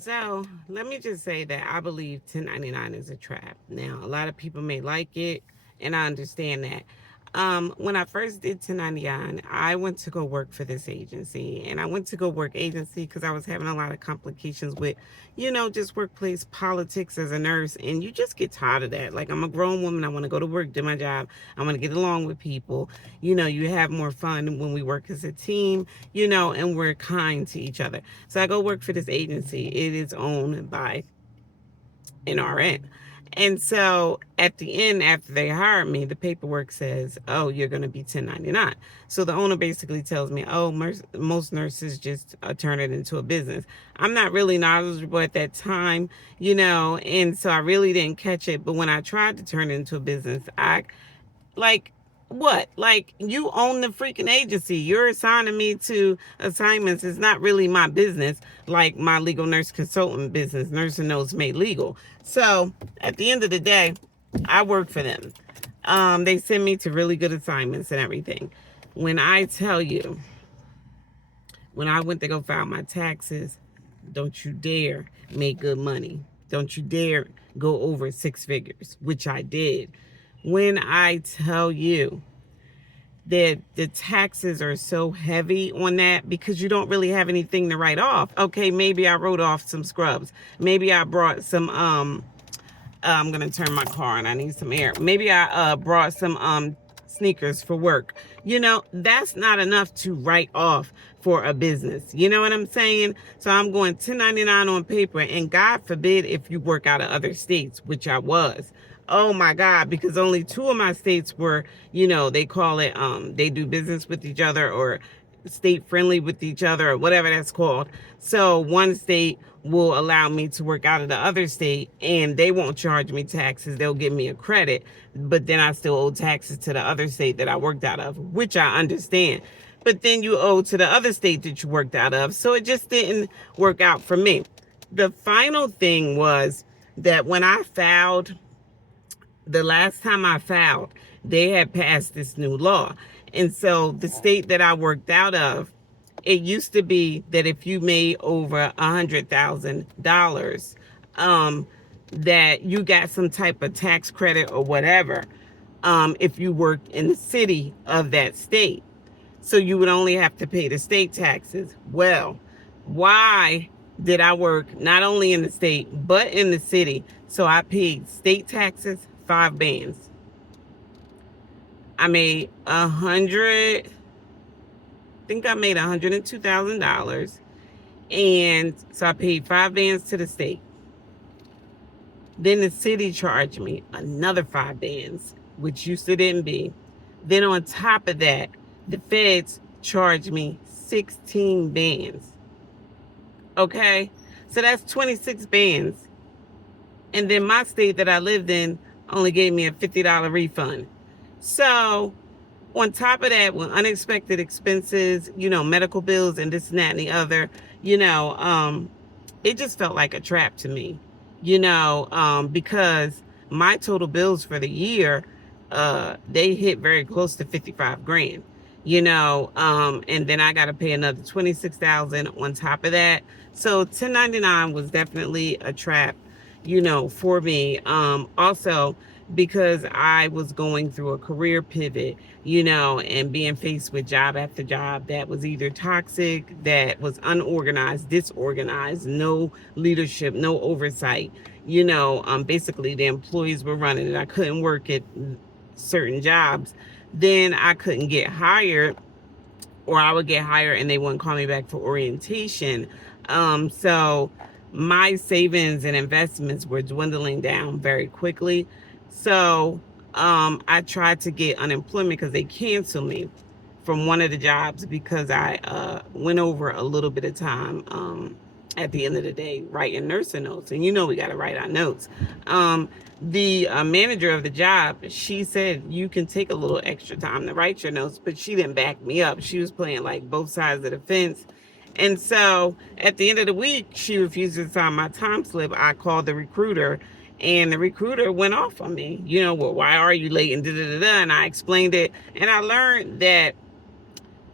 So let me just say that I believe 1099 is a trap. Now, a lot of people may like it, and I understand that. When I first did 1099, I went to go work for this agency, and I went to go work agency because I was having a lot of complications with, just workplace politics as a nurse, and you just get tired of that. Like, I'm a grown woman, I want to go to work, do my job, I want to get along with people. You have more fun when we work as a team, and we're kind to each other. So I go work for this agency. It is owned by an RN. And so at the end, after they hired me, the paperwork says, oh, you're going to be 1099. So the owner basically tells me, oh, most nurses just turn it into a business. I'm not really knowledgeable at that time, and so I really didn't catch it. But when I tried to turn it into a business, like, what? Like, you own the freaking agency. You're assigning me to assignments. It's not really my business, like my legal nurse consultant business, Nursing Notes Made Legal. So at the end of the day, I work for them. They send me to really good assignments and everything. When I tell you, when I went to go file my taxes, don't you dare make good money. Don't you dare go over six figures, which I did. When I tell you that the taxes are so heavy on that because you don't really have anything to write off. Okay, maybe I wrote off some scrubs. Maybe I brought some I'm gonna turn my car on. I need some air. Maybe I brought some sneakers for work. That's not enough to write off for a business. You know what I'm saying? So I'm going 1099 on paper, and God forbid if you work out of other states, which I was. Oh my God, because only two of my states were, they call it they do business with each other, or state friendly with each other, or whatever that's called. So one state will allow me to work out of the other state, and they won't charge me taxes. They'll give me a credit, but then I still owe taxes to the other state that I worked out of, which I understand. But then you owe to the other state that you worked out of. So it just didn't work out for me. The final thing was that when I filed, the last time I filed, they had passed this new law. And so the state that I worked out of, it used to be that if you made over $100,000, that you got some type of tax credit or whatever, if you worked in the city of that state. So you would only have to pay the state taxes. Well, why did I work not only in the state, but in the city? So I paid state taxes, 5 bands. I made I made $102,000. And so I paid 5 bands to the state. Then the city charged me another 5 bands, which used to didn't be. Then on top of that, the feds charged me 16 bands. Okay? So that's 26 bands. And then my state that I lived in only gave me a $50 refund. So on top of that, with unexpected expenses, medical bills and this and that and the other, it just felt like a trap to me, because my total bills for the year, they hit very close to 55 grand, and then I got to pay another 26,000 on top of that. So 1099 was definitely a trap, for me. Also, because I was going through a career pivot, and being faced with job after job that was either toxic, that was unorganized, disorganized, no leadership, no oversight. Basically the employees were running it. I couldn't work at certain jobs. Then I couldn't get hired, or I would get hired and they wouldn't call me back for orientation. So my savings and investments were dwindling down very quickly. So I tried to get unemployment because they canceled me from one of the jobs because I went over a little bit of time at the end of the day writing nursing notes. And we got to write our notes. The manager of the job, she said, you can take a little extra time to write your notes, but she didn't back me up. She was playing like both sides of the fence. And so at the end of the week, she refused to sign my time slip. I called the recruiter, and the recruiter went off on me. Well, why are you late? And and I explained it. And I learned that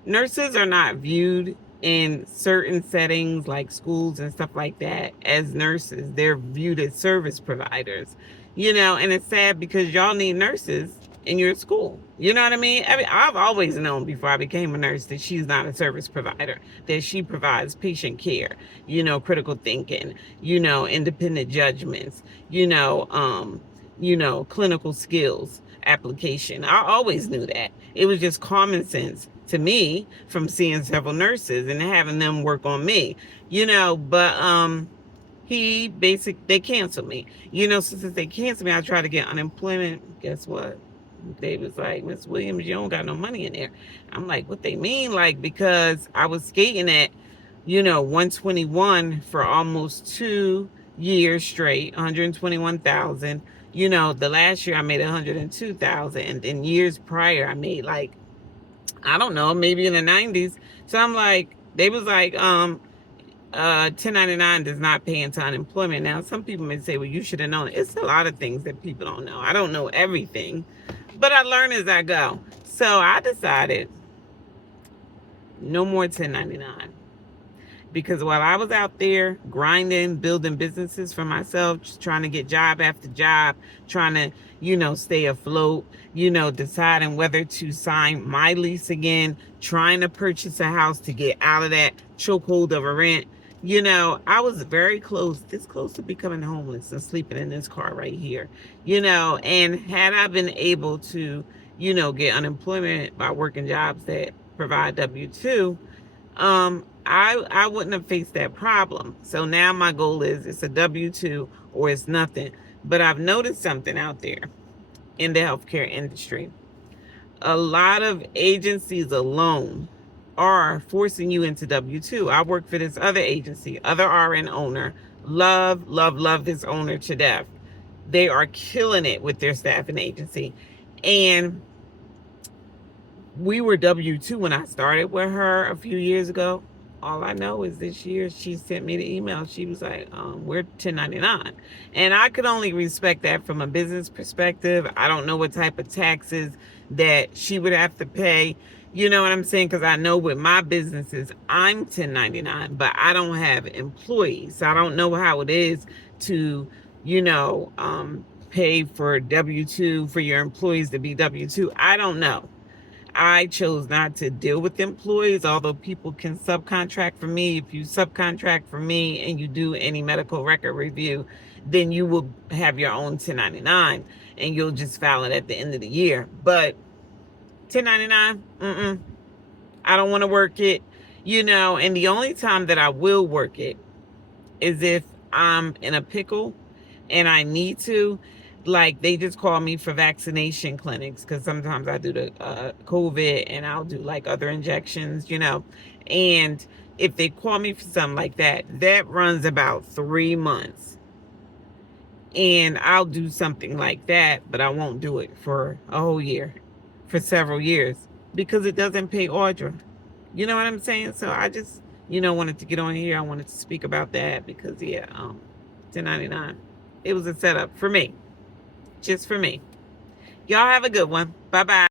nurses are not viewed in certain settings like schools and stuff like that as nurses. They're viewed as service providers, and it's sad because y'all need nurses in your school. You know what I mean? I've always known before I became a nurse that she's not a service provider, that she provides patient care, critical thinking, independent judgments, clinical skills application. I always knew that. It was just common sense to me from seeing several nurses and having them work on me, but they canceled me. So since they canceled me, I tried to get unemployment. Guess what? They was like, Miss Williams, you don't got no money in there. I'm like, what they mean? Like, because I was skating at, 121 for almost 2 years straight, 121,000. The last year I made 102,000, and then years prior I made like, I don't know, maybe in the 90s. So I'm like, they was like, 1099 does not pay into unemployment. Now, some people may say, well, you should have known it. It's a lot of things that people don't know. I don't know everything, but I learn as I go. So I decided no more 1099. Because while I was out there grinding, building businesses for myself, just trying to get job after job, trying to, stay afloat, deciding whether to sign my lease again, trying to purchase a house to get out of that chokehold of a rent, I was very close to becoming homeless and sleeping in this car right here, and had I been able to, get unemployment by working jobs that provide W-2, I wouldn't have faced that problem. So now my goal is it's a W-2 or it's nothing. But I've noticed something out there in the healthcare industry. A lot of agencies alone are forcing you into W-2. I work for this other agency, other RN owner. Love, love, love this owner to death. They are killing it with their staffing agency. And we were W-2 when I started with her a few years ago. All I know is this year she sent me the email. She was like, we're 1099. And I could only respect that from a business perspective. I don't know what type of taxes that she would have to pay. You know what I'm saying? Because I know with my businesses, I'm 1099, but I don't have employees. So I don't know how it is to, pay for W-2 for your employees to be W-2. I don't know. I chose not to deal with employees, although people can subcontract for me. If you subcontract for me and you do any medical record review, then you will have your own 1099 and you'll just file it at the end of the year. But 1099, I don't want to work it, and the only time that I will work it is if I'm in a pickle and I need to. Like, they just call me for vaccination clinics because sometimes I do the COVID and I'll do like other injections, and if they call me for something like that, that runs about 3 months, and I'll do something like that, but I won't do it for a whole year, for several years, because it doesn't pay Audra. You know what I'm saying? So I just, wanted to get on here. I wanted to speak about that because, 1099, it was a setup for me. Just for me. Y'all have a good one. Bye-bye.